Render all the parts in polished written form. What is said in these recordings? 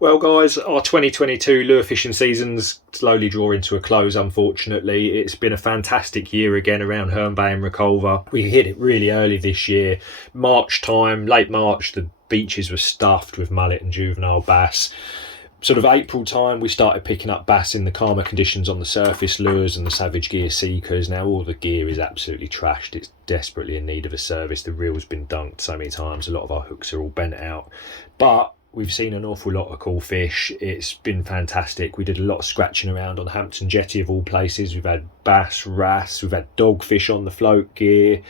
Well guys, our 2022 lure fishing season's slowly drawing to a close, unfortunately. It's been a fantastic year again around Herne Bay and Reculver. We hit it really early this year. March time, late March, the beaches were stuffed with mullet and juvenile bass. Sort of April time, we started picking up bass in the calmer conditions on the surface lures and the Savage Gear Seekers. Now all the gear is absolutely trashed. It's desperately in need of a service. The reel's been dunked so many times. A lot of our hooks are all bent out. But we've seen an awful lot of cool fish. It's been fantastic. We did a lot of scratching around on the Hampton jetty of all places. We've had bass, wrasse, we've had dogfish on the float gear.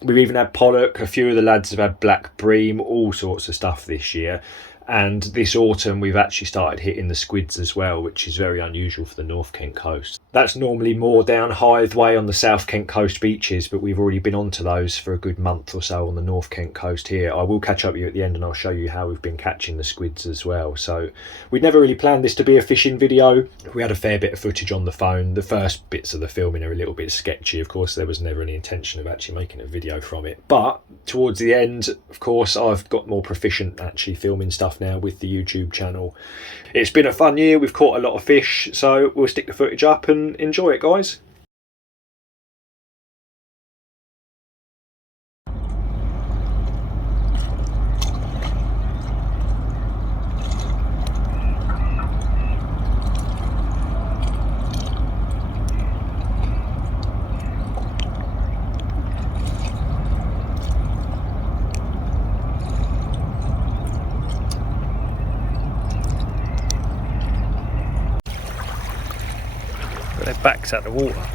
We've even had pollock. A few of the lads have had black bream, all sorts of stuff this year. And this autumn we've actually started hitting the squids as well, which is very unusual for the North Kent coast. That's normally more down Hythe way on the South Kent coast beaches, but we've already been onto those for a good month or so on the North Kent coast here. I will catch up with you at the end and I'll show you how we've been catching the squids as well. So we'd never really planned this to be a fishing video. We had a fair bit of footage on the phone. The first bits of the filming are a little bit sketchy. Of course, there was never any intention of actually making a video from it. But towards the end, of course, I've got more proficient actually filming stuff now with the YouTube channel. It's been a fun year. We've caught a lot of fish, so we'll stick the footage up and enjoy it, guys. Their backs out the water.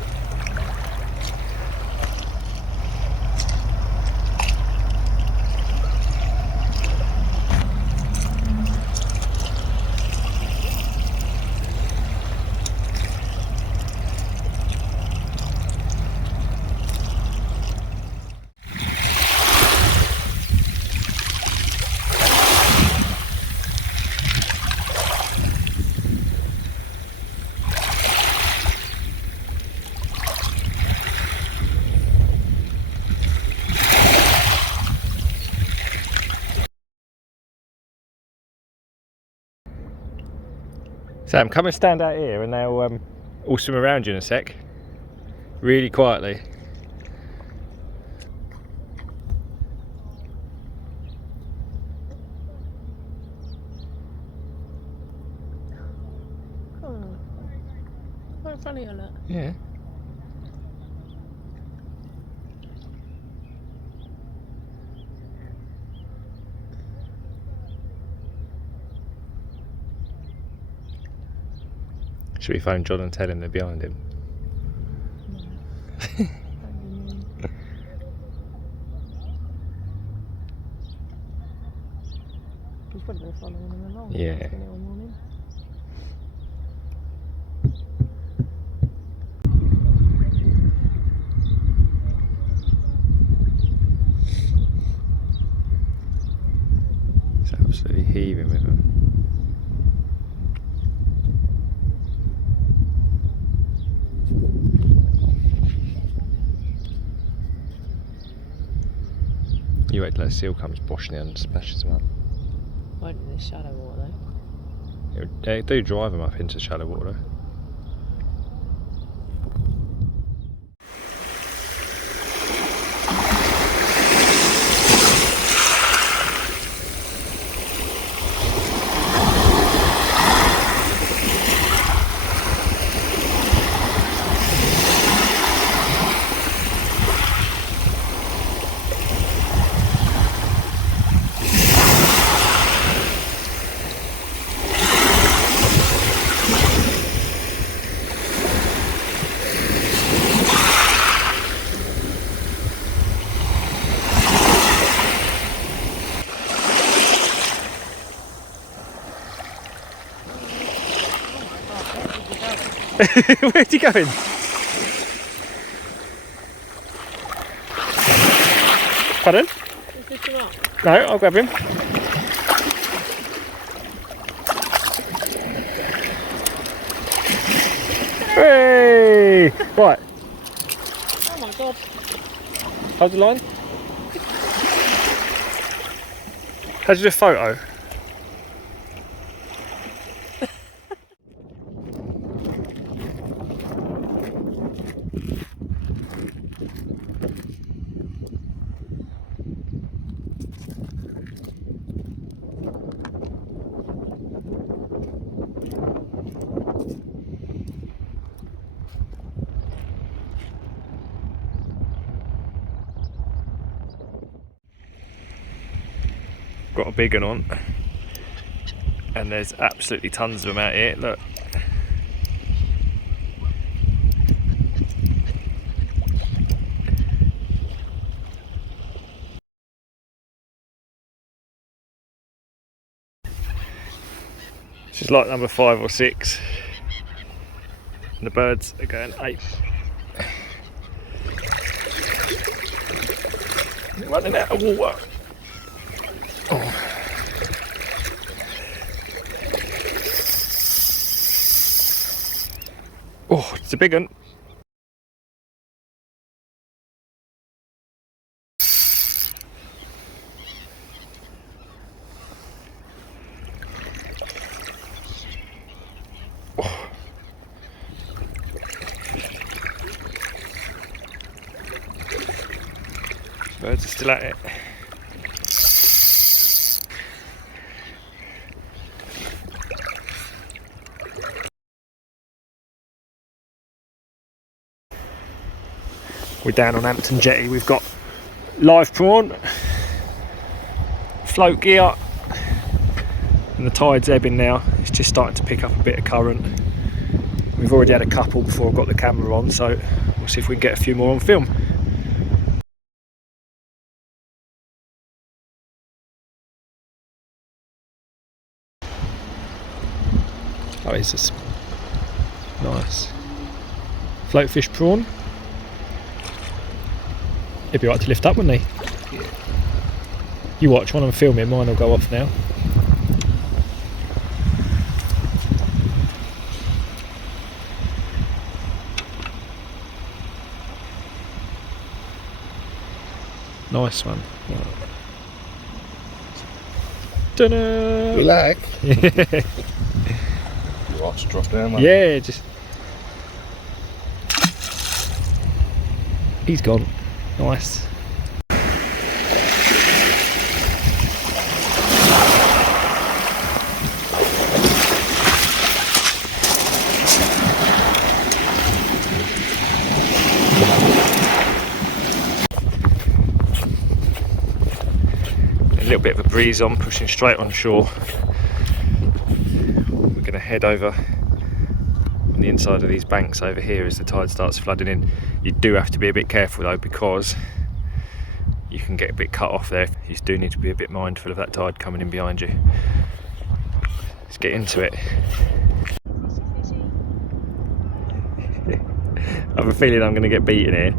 Sam, come and stand out here and they'll all swim around you in a sec. Really quietly. Oh, how funny on that. Yeah. Should we phone John and tell him they're behind him? No. He's probably been following him along. Yeah. He's been here all morning. It's absolutely heaving with them. You wait till that seal comes boshing in and splashes them up. Why didn't they shallow water though? They do drive them up into shallow water. Where's he going? Pardon? No, I'll grab him. Hey! Right. Oh my god. Hold the line. How'd you do a photo? Got a big one on, and there's absolutely tons of them out here. Look. This is like number 5 or 6. And the birds are going ape. Running out of water. Oh. Oh, it's a big one. Oh. Birds are still at it. We're down on Hampton jetty. We've got live prawn, float gear, and the tide's ebbing now. It's just starting to pick up a bit of current. We've already had a couple before I got the camera on, so we'll see if we can get a few more on film. Oh, it's just nice. Float fish prawn. He'd be right to lift up, wouldn't he? Yeah. You watch, when I'm filming, mine will go off now. Nice one. Ta-da! You like? Yeah. You want to drop down, mate? Yeah, just. He's gone. Nice. A little bit of a breeze on, pushing straight on shore. We're going to head over on the inside of these banks over here as the tide starts flooding in. You do have to be a bit careful though, because you can get a bit cut off there. You do need to be a bit mindful of that tide coming in behind you. Let's get into it. I have a feeling I'm going to get beaten here.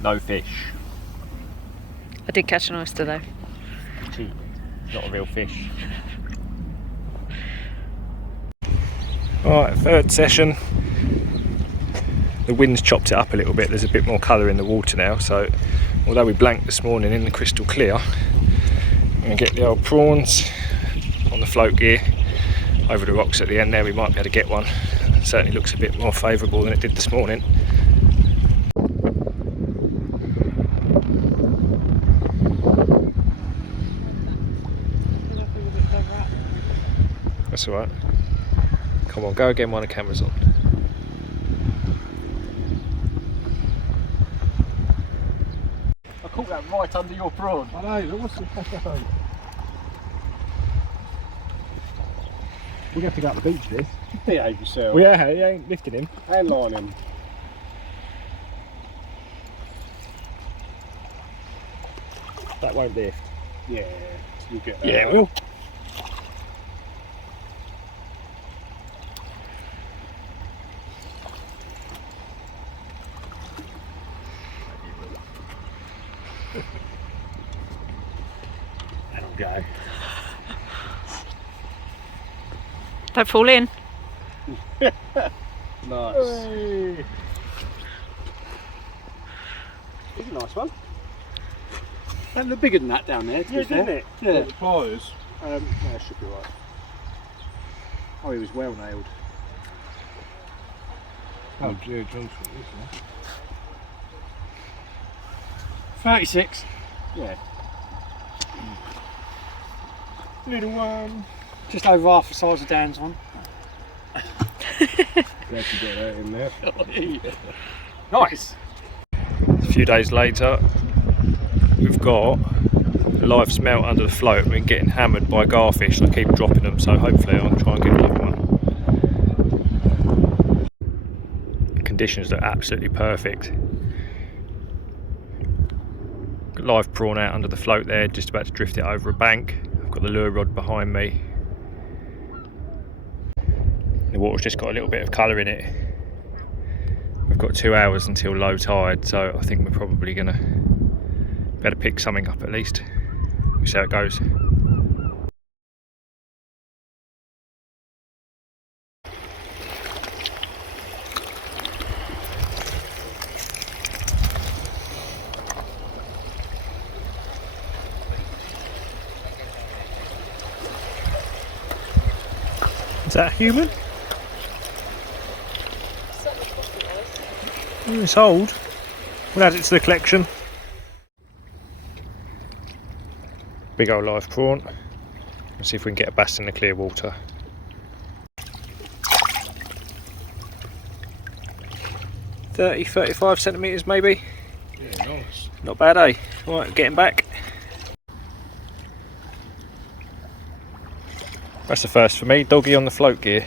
No fish. I did catch an oyster though. Cheap. Not a real fish. Alright, third session. The wind's chopped it up a little bit. There's a bit more colour in the water now, so although we blanked this morning in the crystal clear, I'm going to get the old prawns on the float gear over the rocks at the end there. We might be able to get one. It certainly looks a bit more favourable than it did this morning. That's alright. Come on, go again while the camera's on. I caught that right under your prawn. I know, what's the We're going to have to go up the beach this. Behave yourself. Well, yeah, he ain't lifting him. Hand line him. That won't lift. Yeah, you'll get that. Yeah, it will. That'll go. Don't fall in. Nice. Hey. It's a nice one. That looked bigger than that down there, to be fair. Didn't it? Yeah. The pliers. Yeah, should be right. Oh, he was well nailed. Oh, yeah, Johnson, isn't it? 36. Yeah. Little one. Just over half the size of Dan's one. Glad you got that in there. Nice. A few days later, we've got a live smelt under the float. We've been getting hammered by garfish and I keep dropping them, so hopefully I'll try and get another one. Conditions look absolutely perfect. Got live prawn out under the float there, just about to drift it over a bank. I've got the lure rod behind me. The water's just got a little bit of colour in it. We've got 2 hours until low tide, so I think we're probably going to better pick something up at least. We'll see how it goes. Is that a human? It's old. We'll add it to the collection. Big old live prawn. Let's see if we can get a bass in the clear water. $30–35 centimetres maybe. Yeah, nice. Not bad, eh? Right, getting back. That's the first for me. Doggy on the float gear.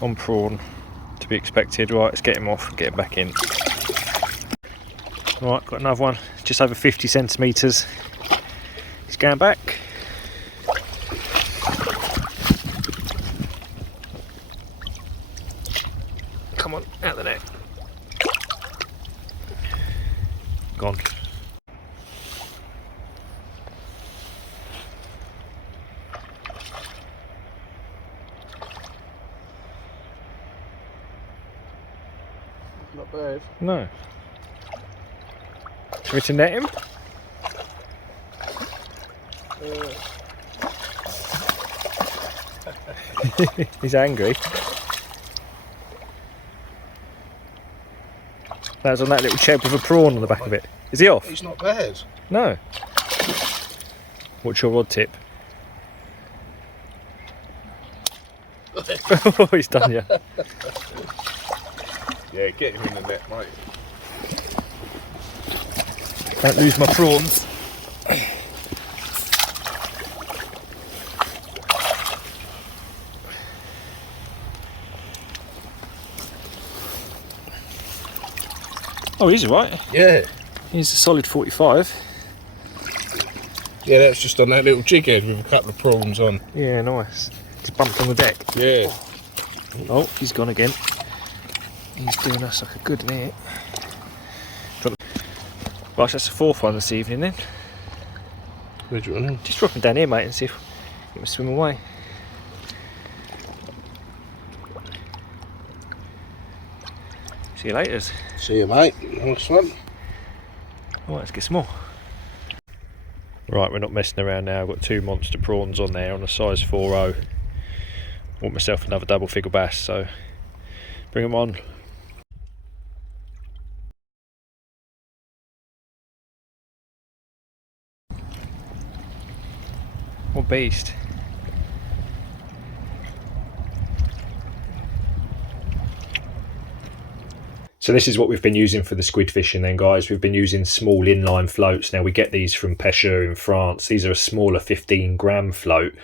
On prawn. To be expected. Right, let's get him off and get him back in. Right, got another one. Just over 50 centimetres. He's going back. Come on, out the net. Gone. Not bad. No. Should we to net him? He's angry. That was on that little cheb with a prawn on the back of it. Is he off? He's not bad. No. What's your rod tip? Oh, he's done you. Yeah, get him in the net, mate. Don't lose my prawns. Oh, he's alright. Yeah. He's a solid 45. Yeah, that's just on that little jig head with a couple of prawns on. Yeah, nice. Just bumped on the deck. Yeah. Oh, he's gone again. He's doing us like a good net. Right, that's the fourth one this evening then. Where'd you run in? Just drop him down here, mate, and see if he can swim away. See you later. See you, mate. Nice one. Right, let's get some more. Right, we're not messing around now. I've got 2 monster prawns on there on a size 4.0. Want myself another double figure bass, so bring them on. What beast. So this is what we've been using for the squid fishing then, guys. We've been using small inline floats. Now we get these from Pêcheur in France. These are a smaller 15-gram float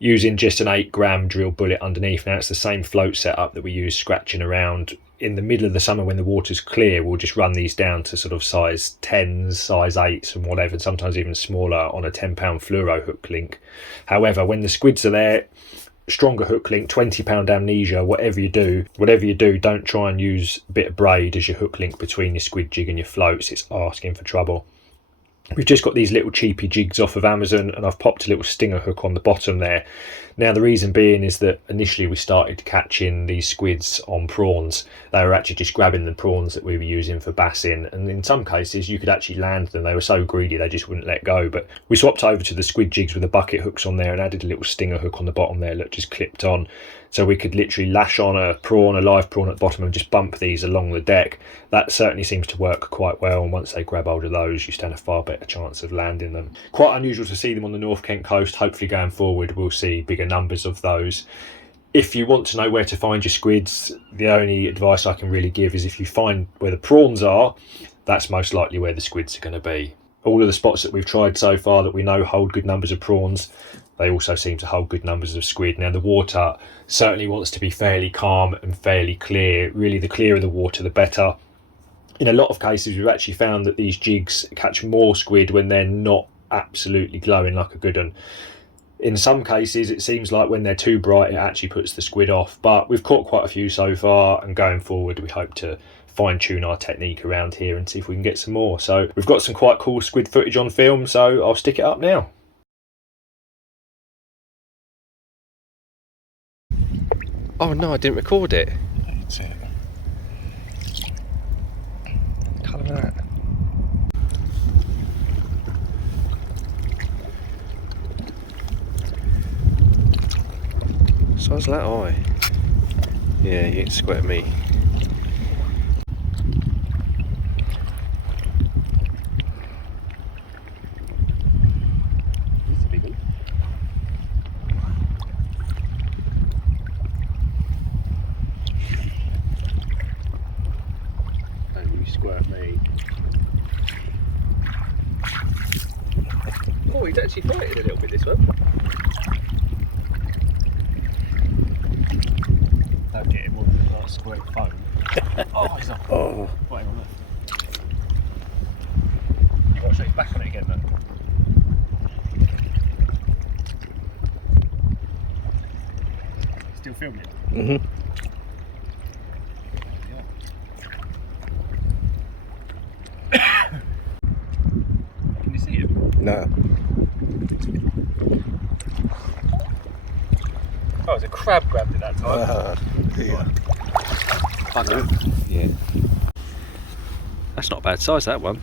using just an 8-gram drill bullet underneath. Now it's the same float setup that we use scratching around. In the middle of the summer when the water's clear, we'll just run these down to sort of size 10s, size 8s and whatever, and sometimes even smaller on a 10-pound fluoro hook link. However, when the squids are there, stronger hook link, 20-pound amnesia, whatever you do, don't try and use a bit of braid as your hook link between your squid jig and your floats. It's asking for trouble. We've just got these little cheapy jigs off of Amazon and I've popped a little stinger hook on the bottom there. Now the reason being is that initially we started catching these squids on prawns. They were actually just grabbing the prawns that we were using for bassing, and in some cases you could actually land them. They were so greedy they just wouldn't let go. But we swapped over to the squid jigs with the bucket hooks on there and added a little stinger hook on the bottom there that just clipped on. So we could literally lash on a prawn, a live prawn at the bottom, and just bump these along the deck. That certainly seems to work quite well, and once they grab hold of those, you stand a far better chance of landing them. Quite unusual to see them on the North Kent coast. Hopefully going forward we'll see bigger numbers of those. If you want to know where to find your squids, the only advice I can really give is if you find where the prawns are, that's most likely where the squids are going to be. All of the spots that we've tried so far that we know hold good numbers of prawns, they also seem to hold good numbers of squid. Now the water certainly wants to be fairly calm and fairly clear. Really, the clearer the water, the better. In a lot of cases, we've actually found that these jigs catch more squid when they're not absolutely glowing like a good one. In some cases, it seems like when they're too bright, it actually puts the squid off. But we've caught quite a few so far, and going forward, we hope to fine-tune our technique around here and see if we can get some more. So we've got some quite cool squid footage on film, so I'll stick it up now. Oh no, I didn't record it. That's it. Colour of that. Size of that eye. Yeah, you can squirt me. It's a big one. And you squirt me. Oh, he's actually fighting a little bit, this one. Don't get him on the like squirt foam. Oh, he's up. Oh, Wait on that. You've got to show his back on it again, though. Still filming it? mm-hmm. Can you see him? No. Oh, it was a crab grabbed it that time. Yeah. Yeah. That's not a bad size, that one.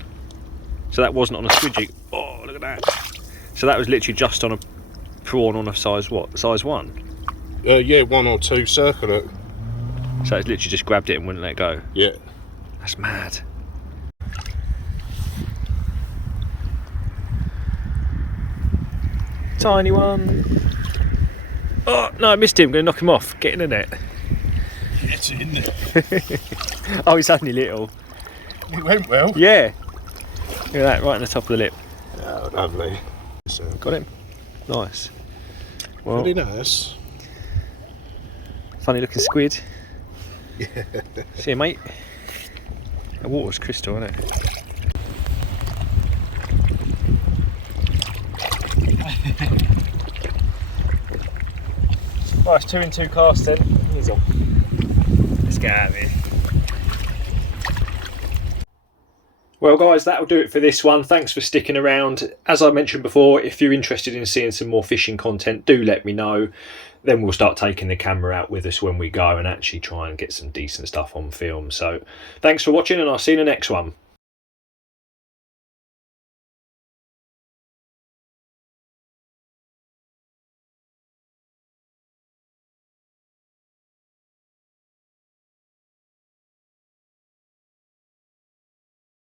So that wasn't on a squid jig. Oh, look at that. So that was literally just on a prawn on a size what? Size 1? Yeah, 1 or 2 circle it. So it's literally just grabbed it and wouldn't let it go. Yeah. That's mad. Tiny one. Oh, no, I missed him. Going to knock him off. Get in the net. It's in there. Oh, he's only little. It went well. Yeah. Look at that, right on the top of the lip. Oh, lovely. So, Got him. Nice. Well, pretty nice. funny looking squid. Yeah. See you, mate. The water's crystal, isn't it? Right, it's 2 in 2 casts then. He's on. Let's get out of here. Well guys, that'll do it for this one. Thanks for sticking around. As I mentioned before, if you're interested in seeing some more fishing content, do let me know. Then we'll start taking the camera out with us when we go and actually try and get some decent stuff on film. So thanks for watching, and I'll see you in the next one.